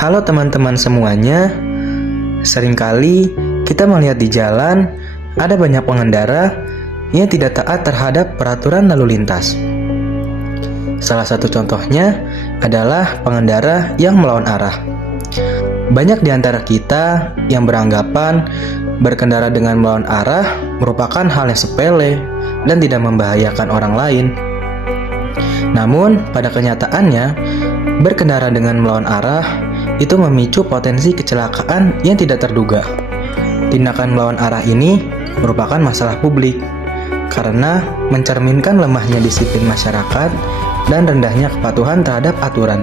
Halo teman-teman semuanya. Seringkali kita melihat di jalan ada banyak pengendara yang tidak taat terhadap peraturan lalu lintas. Salah satu contohnya adalah pengendara yang melawan arah. Banyak di antara kita yang beranggapan berkendara dengan melawan arah merupakan hal yang sepele dan tidak membahayakan orang lain. Namun, pada kenyataannya, berkendara dengan melawan arah itu memicu potensi kecelakaan yang tidak terduga. Tindakan melawan arah ini merupakan masalah publik karena mencerminkan lemahnya disiplin masyarakat dan rendahnya kepatuhan terhadap aturan.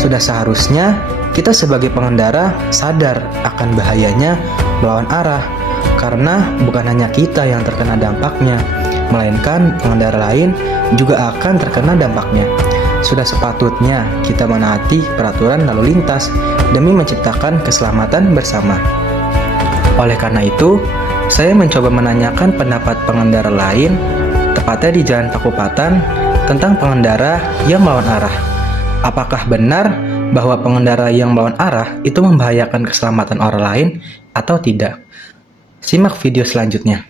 Sudah seharusnya kita sebagai pengendara sadar akan bahayanya melawan arah, karena bukan hanya kita yang terkena dampaknya, melainkan pengendara lain juga akan terkena dampaknya. Sudah sepatutnya kita menaati peraturan lalu lintas demi menciptakan keselamatan bersama. Oleh karena itu, saya mencoba menanyakan pendapat pengendara lain, tepatnya di Jalan Pakupatan, tentang pengendara yang melawan arah. Apakah benar bahwa pengendara yang melawan arah itu membahayakan keselamatan orang lain atau tidak? Simak video selanjutnya.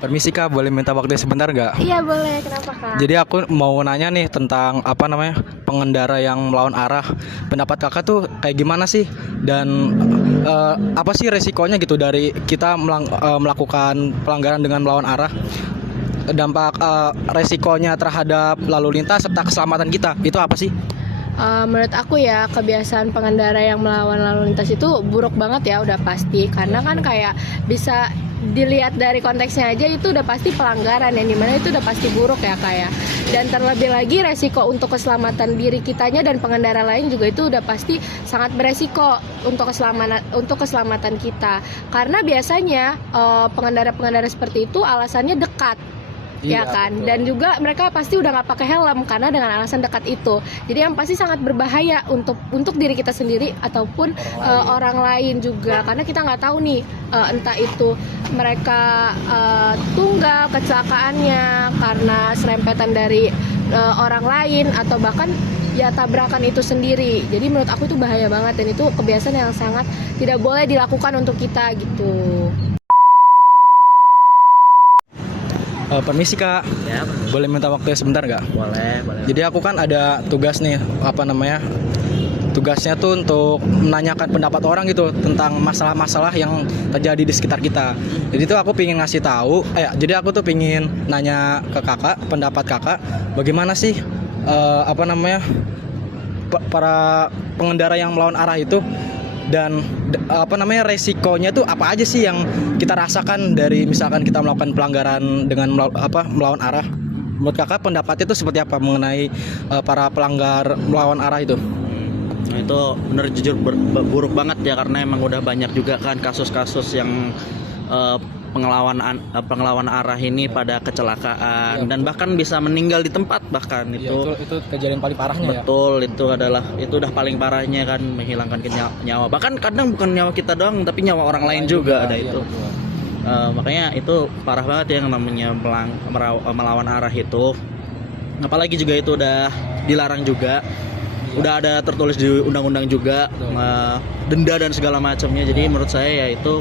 Permisi Kak, boleh minta waktu sebentar nggak? Iya boleh, kenapa Kak? Jadi aku mau nanya nih tentang pengendara yang melawan arah. Pendapat Kakak tuh kayak gimana sih? Dan apa sih resikonya gitu dari kita melakukan pelanggaran dengan melawan arah? Dampak resikonya terhadap lalu lintas serta keselamatan kita itu apa sih? Menurut aku ya, kebiasaan pengendara yang melawan lalu lintas itu buruk banget ya, udah pasti. Karena kan kayak bisa dilihat dari konteksnya aja, itu udah pasti pelanggaran, yang dimana itu udah pasti buruk ya Kak ya. Dan terlebih lagi resiko untuk keselamatan diri kitanya dan pengendara lain juga itu udah pasti sangat beresiko untuk keselamatan kita. Karena biasanya pengendara-pengendara seperti itu alasannya dekat. Ya kan, betul. Dan juga mereka pasti udah nggak pakai helm karena dengan alasan dekat itu. Jadi yang pasti sangat berbahaya untuk diri kita sendiri ataupun orang lain juga, karena kita nggak tahu nih entah itu mereka tunggal kecelakaannya karena serempetan dari orang lain atau bahkan ya tabrakan itu sendiri. Jadi menurut aku itu bahaya banget, dan itu kebiasaan yang sangat tidak boleh dilakukan untuk kita gitu. Permisi Kak, Ya, boleh minta waktu sebentar nggak? boleh. Jadi aku kan ada tugas nih, tugasnya tuh untuk menanyakan pendapat orang gitu tentang masalah-masalah yang terjadi di sekitar kita. Jadi tuh aku pingin ngasih tahu, jadi aku tuh pingin nanya ke kakak, pendapat kakak, bagaimana sih para pengendara yang melawan arah itu, dan resikonya tuh apa aja sih yang kita rasakan dari misalkan kita melakukan pelanggaran dengan melawan arah. Menurut kakak pendapatnya itu seperti apa mengenai para pelanggar melawan arah itu? Nah, itu bener jujur buruk banget ya, karena emang udah banyak juga kan kasus-kasus yang pengelawan arah ini pada kecelakaan, dan bahkan bisa meninggal di tempat bahkan. Itu kejadian paling parahnya. Betul, itu udah paling parahnya kan, menghilangkan nyawa. Bahkan kadang bukan nyawa kita doang, tapi nyawa orang lain juga ada itu. Makanya itu parah banget ya yang namanya melawan arah itu. Apalagi juga itu udah dilarang juga. Udah ada tertulis di undang-undang juga, denda dan segala macamnya. Jadi menurut saya ya itu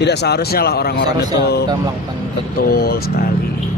tidak seharusnya lah orang-orang itu kita melakukan betul sekali.